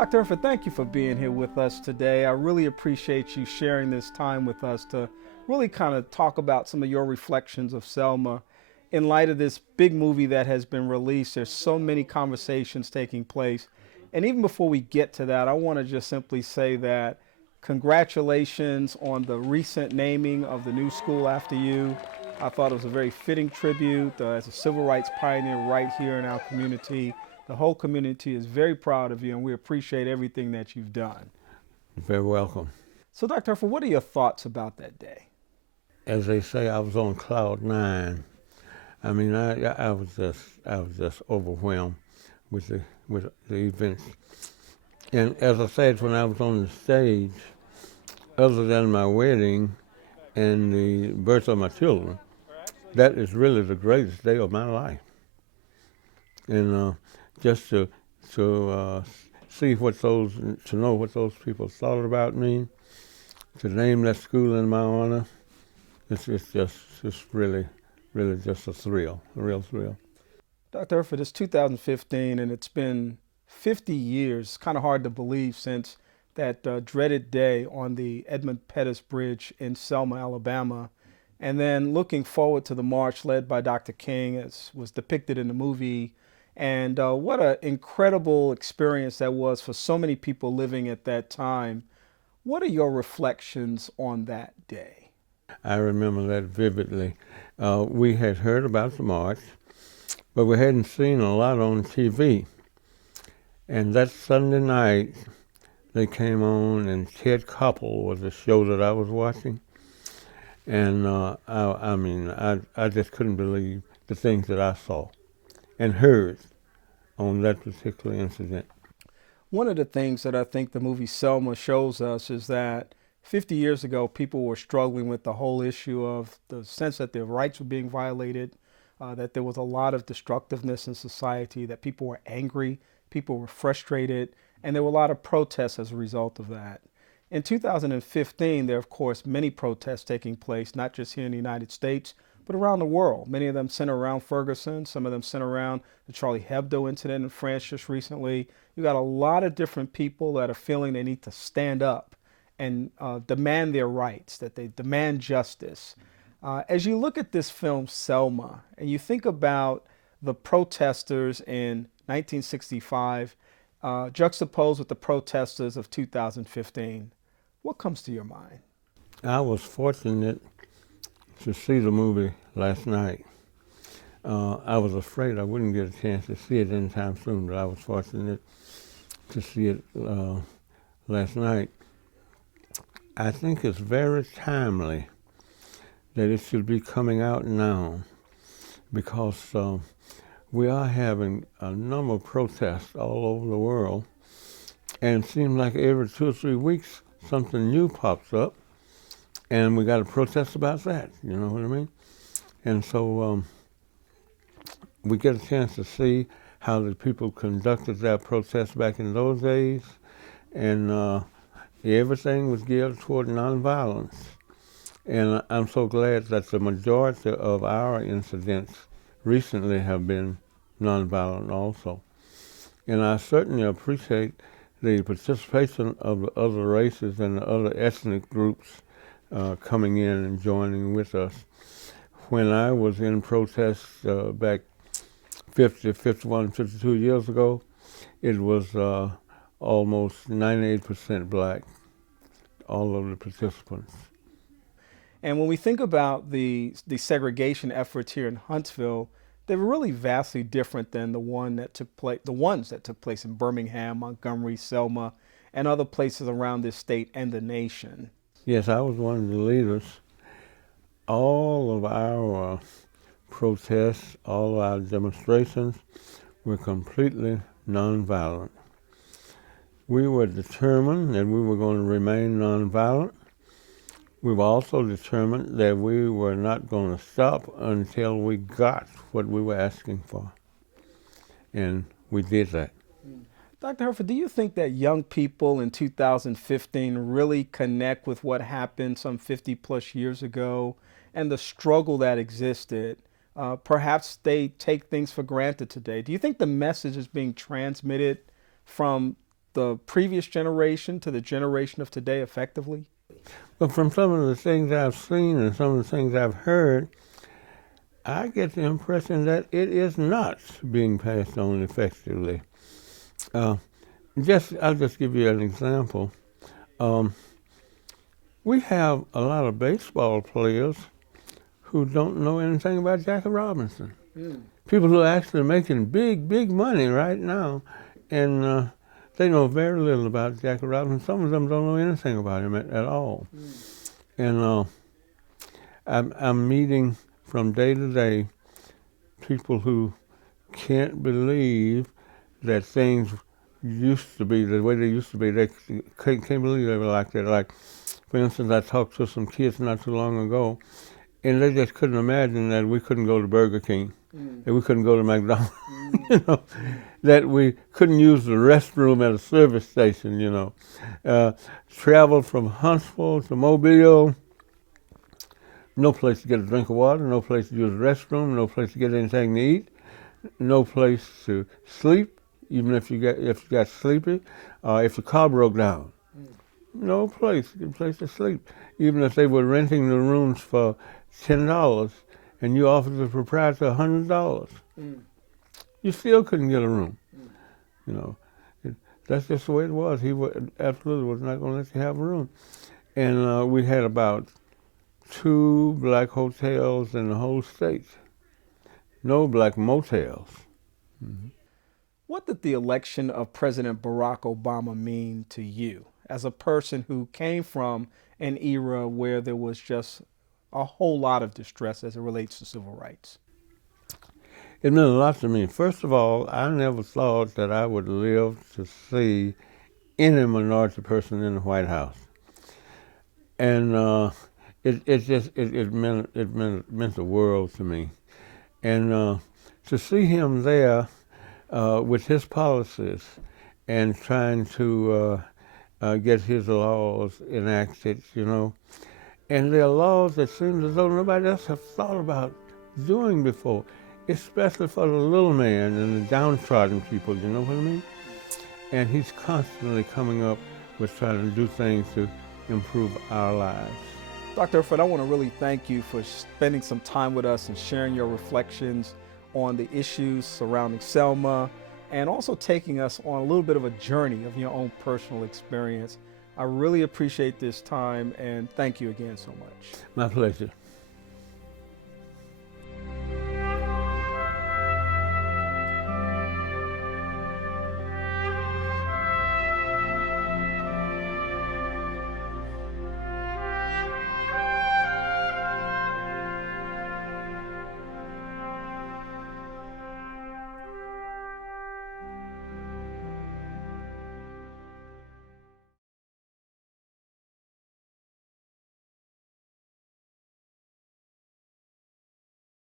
Dr. Hereford, thank you for being here with us today. I really appreciate you sharing this time with us to really kind of talk about some of your reflections of Selma. In light of this big movie that has been released, there's so many conversations taking place. And even before we get to that, I want to just simply say that congratulations on the recent naming of the new school after you. I thought it was a very fitting tribute as a civil rights pioneer right here in our community. The whole community is very proud of you, and we appreciate everything that you've done. You're very welcome. So, Dr. Hereford, what are your thoughts about that day? As they say, I was on cloud nine. I mean, I was just overwhelmed with the events. And as I said, when I was on the stage, other than my wedding and the birth of my children, that is really the greatest day of my life. And just to see to know what those people thought about me, to name that school in my honor, it's really just a thrill, a real thrill. Dr. Hereford, it's 2015, and it's been 50 years. It's kind of hard to believe since that dreaded day on the Edmund Pettus Bridge in Selma, Alabama. And then looking forward to the march led by Dr. King, as was depicted in the movie. And what an incredible experience that was for so many people living at that time. What are your reflections on that day? I remember that vividly. We had heard about the march, but we hadn't seen a lot on TV. And that Sunday night, they came on, and Ted Koppel was the show that I was watching. And I just couldn't believe the things that I saw and heard on that particular incident. One of the things that I think the movie Selma shows us is that 50 years ago, people were struggling with the whole issue of the sense that their rights were being violated, that there was a lot of destructiveness in society, that people were angry, people were frustrated, and there were a lot of protests as a result of that. In 2015, there are, of course, many protests taking place, not just here in the United States, but around the world. Many of them centered around Ferguson, some of them centered around the Charlie Hebdo incident in France just recently. You got a lot of different people that are feeling they need to stand up and demand their rights, that they demand justice. As you look at this film, Selma, and you think about the protesters in 1965, juxtaposed with the protesters of 2015, what comes to your mind? I was fortunate to see the movie last night. I was afraid I wouldn't get a chance to see it anytime soon, but I was fortunate to see it last night. I think it's very timely that it should be coming out now because we are having a number of protests all over the world, and it seems like every 2 or 3 weeks something new pops up, and we got to protest about that, you know what I mean? And so we get a chance to see how the people conducted their protests back in those days, and everything was geared toward nonviolence. And I'm so glad that the majority of our incidents recently have been nonviolent also. And I certainly appreciate the participation of the other races and the other ethnic groups coming in and joining with us. When I was in protest back 50, 51, 52 years ago, it was almost 98% black, all of the participants. And when we think about the segregation efforts here in Huntsville, they were really vastly different than the ones that took place in Birmingham, Montgomery, Selma, and other places around this state and the nation. Yes, I was one of the leaders. All of our protests, all of our demonstrations were completely nonviolent. We were determined that we were going to remain nonviolent. We were also determined that we were not going to stop until we got what we were asking for. And we did that. Dr. Hereford, do you think that young people in 2015 really connect with what happened some 50 plus years ago and the struggle that existed? Perhaps they take things for granted today. Do you think the message is being transmitted from the previous generation to the generation of today effectively? But from some of the things I've seen and some of the things I've heard, I get the impression that it is not being passed on effectively. Uh, I'll just give you an example. Um, we have a lot of baseball players who don't know anything about Jackie Robinson. Mm. People who are actually making big, big money right now, and they know very little about Jackie Robinson. Some of them don't know anything about him at all. Mm. And I'm meeting from day to day people who can't believe that things used to be the way they used to be. They can't believe they were like that. Like, for instance, I talked to some kids not too long ago, and they just couldn't imagine that we couldn't go to Burger King, that we couldn't go to McDonald's, you know, that we couldn't use the restroom at a service station, you know. Travel from Huntsville to Mobile, no place to get a drink of water, no place to use the restroom, no place to get anything to eat, no place to sleep, even if you got sleepy, if your car broke down. No place to sleep. Even if they were renting the rooms for $10 and you offered the proprietor $100, you still couldn't get a room. You know, that's just the way it was. He absolutely was not going to let you have a room. And we had about 2 black hotels in the whole state. No black motels. Mm-hmm. What did the election of President Barack Obama mean to you as a person who came from an era where there was just a whole lot of distress as it relates to civil rights? It meant a lot to me. First of all, I never thought that I would live to see any minority person in the White House. And it meant the world to me. And to see him there with his policies and trying to get his laws enacted, you know. And there are laws that seem as though nobody else has thought about doing before, especially for the little man and the downtrodden people, you know what I mean? And he's constantly coming up with trying to do things to improve our lives. Dr. Hereford, I want to really thank you for spending some time with us and sharing your reflections on the issues surrounding Selma, and also taking us on a little bit of a journey of your own personal experience. I really appreciate this time, and thank you again so much. My pleasure.